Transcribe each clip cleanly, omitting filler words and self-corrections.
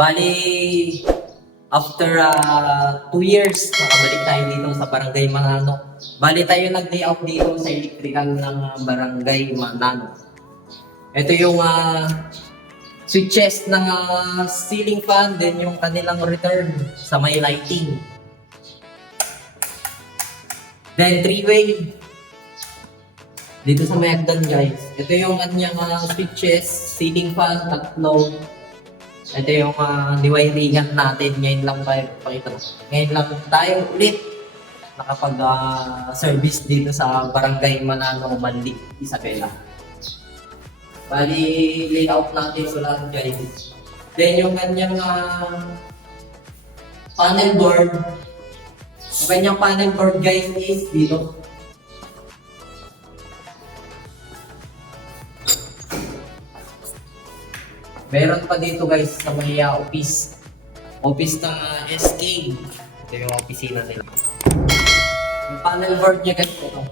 Bali, after 2 years, nakabalik tayo dito sa Barangay Manano. Bali tayo nag-layout dito sa electrical ng Barangay Manano. Ito yung switches ng ceiling fan, then yung kanilang return sa may lighting. Then 3-way. Dito sa may hagdan guys. Ito yung kanyang switches, ceiling fan, tatlo. Ito yung niwiringan natin. Ngayon lang tayo pakita. Ngayon lang tayo ulit nakapag-service dito sa Barangay Manano, Manlig, Isabela. Bali, layout natin sa lahat guys. Then yung kanyang panel board. Yung kanyang panel board guys is dito. Meron pa dito guys sa may office. Office ng SK. Ito yung opisina nila. Yung panel board niya guys ito.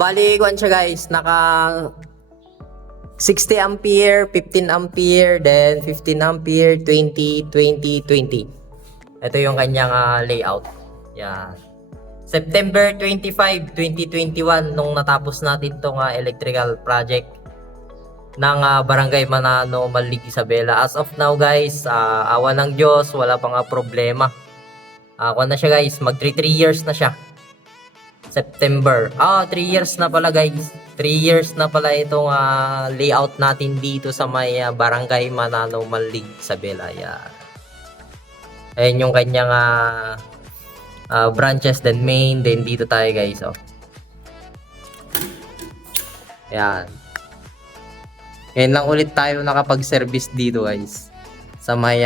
Bali kuan siya guys, naka 60 ampere, 15 ampere, then 15 ampere, 20, 20, 20. Ito yung kanyang layout. Yan. September 25, 2021 nung natapos natin tong electrical project ng Barangay Manano, Manlig, Isabela. As of now guys, awa ng Diyos, wala pang problema. Kuan na siya guys, mag 3 years na siya. September. 3 years na pala guys. 3 years na pala itong layout natin dito sa may Barangay Manano, Manlig, Isabela. Yan. Ayan yung kanyang branches, then main, then dito tayo guys. Yan. Ngayon lang ulit tayo nakapag-service dito guys. Sa may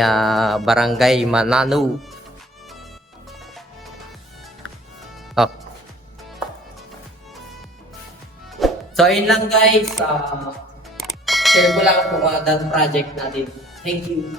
Barangay Manano. So yun lang guys, share ko lang kung project natin. Thank you.